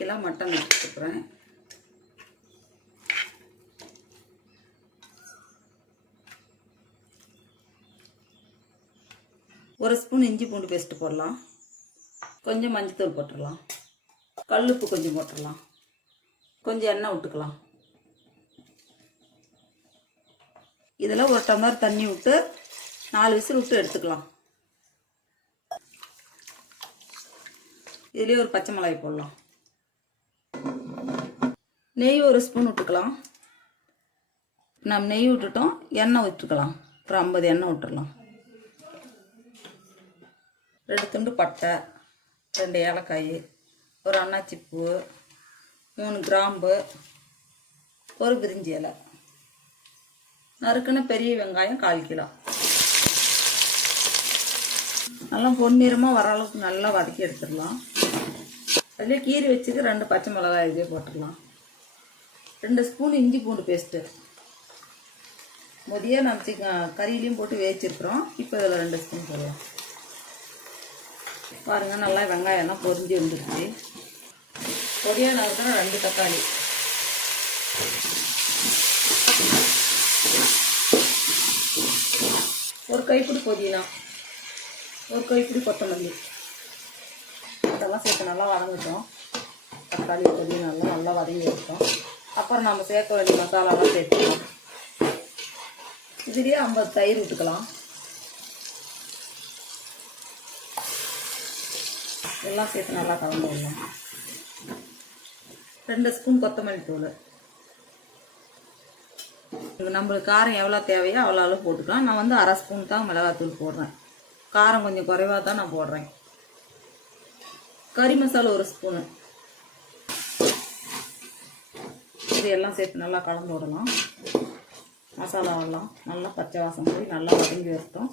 Kilo mutton எடுத்துக்கிறேன் ஒரு spoon இஞ்சி பூண்டு பேஸ்ட்டு போடலாம். கொஞ்சம் மஞ்சத்தூள் போட்டுடலாம். கல்லுப்பு கொஞ்சம் போட்டுடலாம். கொஞ்சம் எண்ணெய் விட்டுக்கலாம். இதில் ஒரு டம்ளர் தண்ணி விட்டு நாலு விசில் விட்டு எடுத்துக்கலாம். இதுலேயே ஒரு பச்சை மிளகாய் போடலாம். நெய் ஒரு ஸ்பூன் விட்டுக்கலாம். நம்ம நெய் விட்டுட்டோம் எண்ணெய் விட்டுக்கலாம் ஒரு ஐம்பது எண்ணெய் விட்டுடலாம். ரெண்டு துண்டு பட்டை ரெண்டு ஏலக்காய் ஒரு அன்னாச்சிப்பூ மூணு கிராம்பு ஒரு பிரிஞ்சி இலை. நறுக்குன பெரிய வெங்காயம் கால் கிலோ. நல்லா பொன்னிறமாக வர அளவுக்கு நல்லா வதக்கி எடுத்துடலாம். அதுலேயே கீரி வச்சுட்டு ரெண்டு பச்சை மிளகாய் இதே போட்டுடலாம் ரெண்டு ஸ்பூன் இஞ்சி பூண்டு பேஸ்ட்டு முதிய நம்ம சிக்கன் கறியிலையும் போட்டு வேச்சிருக்கிறோம் இப்போ இதில் ரெண்டு ஸ்பூன் போடுவோம். பாருங்கள் நல்லா வெங்காயம்லாம் பொரிஞ்சு வந்துருச்சு. பொடியாக நறுக்கிற ரெண்டு தக்காளி. ஒரு கைப்பிடி புதினா. ஒரு கைப்பிடி கொத்தமல்லி. இதெல்லாம் சேர்த்து நல்லா வதங்கிட்டோம். தக்காளி புதினாலாம் நல்லா வதங்கி எடுத்தோம் அப்புறம் நம்ம சேர்க்க வேண்டிய மசாலாலாம் சேர்த்துக்கலாம். இதுலேயே ஐம்பது தயிர் விட்டுக்கலாம் எல்லாம் சேர்த்து நல்லா கலந்து விடலாம் ரெண்டு ஸ்பூன் கொத்தமல்லி தூள். நம்மளுக்கு காரம் எவ்வளோ தேவையோ அவ்வளோ அளவு போட்டுக்கலாம். நான் வந்து அரை ஸ்பூன் தான் மிளகாத்தூள் போடுறேன். காரம் கொஞ்சம் குறைவாக தான் நான் போடுறேன். கறி மசாலா ஒரு ஸ்பூனு. இது எல்லாம் சேர்த்து நல்லா கலந்து விடலாம். மசாலாவெல்லாம் நல்லா பச்சை வாசம் போய் நல்லா வதங்கி வரட்டும்.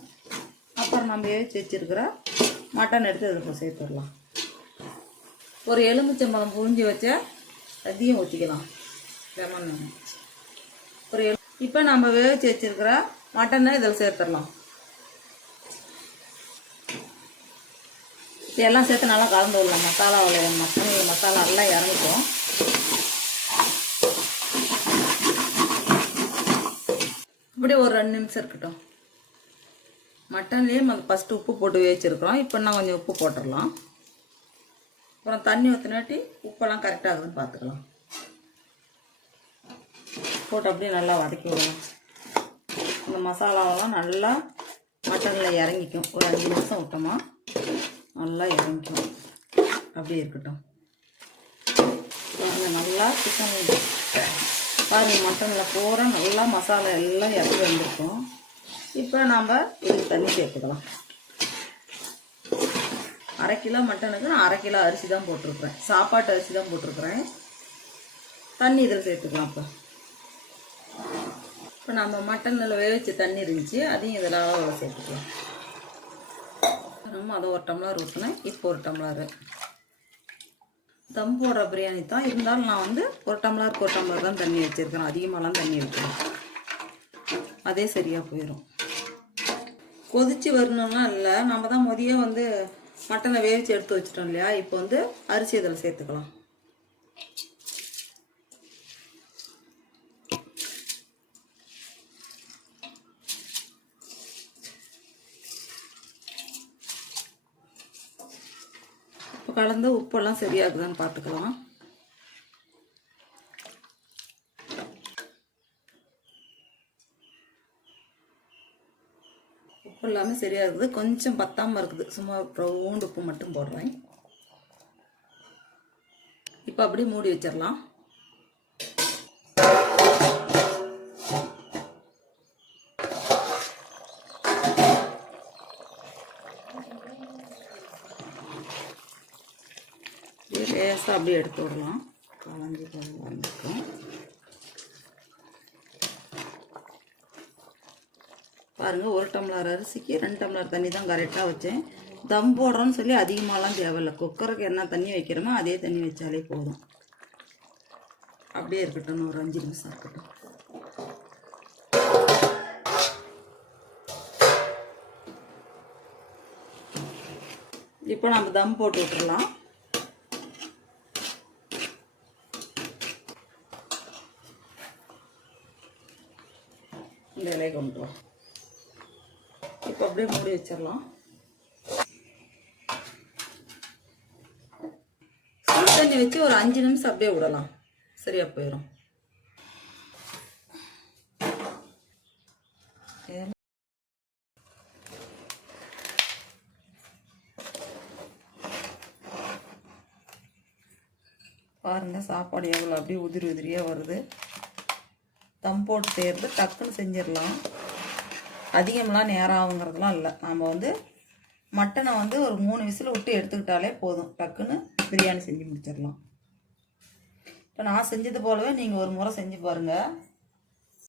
அப்புறம் நம்ம வேவிச்சு வச்சிருக்கிற மட்டன் எடுத்து இதில் சேர்த்துடலாம் ஒரு எலுமிச்சம்பழம் புழிஞ்சி வச்ச அதையும் ஊற்றிக்கலாம் லெமன். ஒரு எலு இப்போ நம்ம வேவிச்சு வச்சிருக்கிற மட்டனை இதில் சேர்த்துடலாம். இதெல்லாம் சேர்த்து நல்லா கலந்து விடலாம். மசாலாவில் மட்டன் மசாலா எல்லாம் இறங்கிக்கும். அப்படியே ஒரு ரெண்டு நிமிஷம் இருக்கட்டும். மட்டன்லேயே நம்ம ஃபஸ்ட்டு உப்பு போட்டு வேச்சிருக்கிறோம் இப்போ நான் கொஞ்சம் உப்பு போட்டுடலாம். அப்புறம் தண்ணி ஊற்றினாட்டி உப்பெல்லாம் கரெக்டாக இருக்குதுன்னு பார்த்துக்கலாம். போட்டு அப்படியே நல்லா வதக்கி விடலாம் அந்த மசாலாவெல்லாம் நல்லா மட்டனில் இறங்கிக்கும். ஒரு அஞ்சு நிமிஷம் விட்டோமா நல்லா இறங்கிக்கும். அப்படியே இருக்கட்டும். நல்லா சிக்கன் பாருங்கள் மட்டனில் பூரா நல்லா மசாலா எல்லாம் இறங்கி வந்திருக்கும். இப்போ நாம் இதுக்கு தண்ணி சேர்த்துக்கலாம். அரை கிலோ மட்டனுக்கு நான் அரை கிலோ அரிசி தான் போட்டிருக்கிறேன். சாப்பாட்டு அரிசி தான் போட்டிருக்கிறேன். தண்ணி இதில் சேர்த்துக்கலாம் இப்போ. இப்போ நம்ம மட்டனில் வேவிச்ச தண்ணி இருந்துச்சு அதையும் இதில் அளவில் சேர்த்துக்கலாம். நம்ம அதை ஒரு டம்ளர் ஊற்றினேன் இப்போ ஒரு டம்ளர் தம் போடுற பிரியாணி தான். இருந்தாலும் நான் வந்து ஒரு டம்ளருக்கு ஒரு டம்ளர் தான் தண்ணி வச்சுருக்கிறேன் அதிகமாகலாம் தண்ணி வைக்கிறேன் அதே சரியாக போயிடும் கொதிச்சு வரணும்னா இல்லை. நம்ம தான் மதியே வந்து மட்டனை வேவிச்சு எடுத்து வச்சிட்டோம் இல்லையா? இப்போ வந்து அரிசி இதில் சேர்த்துக்கலாம். இப்போ கலந்து உப்பெல்லாம் சரியாகுதான்னு பார்த்துக்கலாம். உப்பு எல்லாமே சரியாக இருக்குது கொஞ்சம் பத்தாமல் இருக்குது. சும்மா ரவுண்டு உப்பு மட்டும் போடுறேன். இப்போ அப்படியே மூடி வச்சிடலாம். லேசாக அப்படியே எடுத்து விடலாம். கலஞ்சி வந்துருக்கோம். பாருங்கள் ஒரு டம்ளர் அரிசிக்கு ரெண்டு டம்ளர் தண்ணி தான் கரெக்டாக வச்சேன். தம் போடுறோன்னு சொல்லி அதிகமாகலாம் தேவையில்லை. குக்கருக்கு என்ன தண்ணி வைக்கிறோமோ அதே தண்ணி வச்சாலே போதும். அப்படியே இருக்கட்டும் ஒரு அஞ்சு நிமிஷம் இருக்கட்டும். இப்போ நம்ம தம் போட்டு விட்டுடலாம் வேக இலையை இப்போ அப்படியே மூடி வச்சிடலாம். சுடு தண்ணி வச்சு ஒரு அஞ்சு நிமிஷம் அப்படியே விடலாம். சரியா போயிடும் பாருங்கள் சாப்பாடு எவ்வளோ அப்படியே உதிரி உதிரியாக வருது. தம் போட்டு செய்கிறது டக்குன்னு செஞ்சிடலாம். அதிகமெல்லாம் நேரம் ஆகுங்கிறதுலாம் இல்லை. நாம் வந்து மட்டனை வந்து ஒரு மூணு விசில் விட்டு எடுத்துக்கிட்டாலே போதும். டக்குன்னு பிரியாணி செஞ்சு முடிச்சிடலாம். இப்போ நான் செஞ்சது போலவே நீங்கள் ஒரு முறை செஞ்சு பாருங்கள்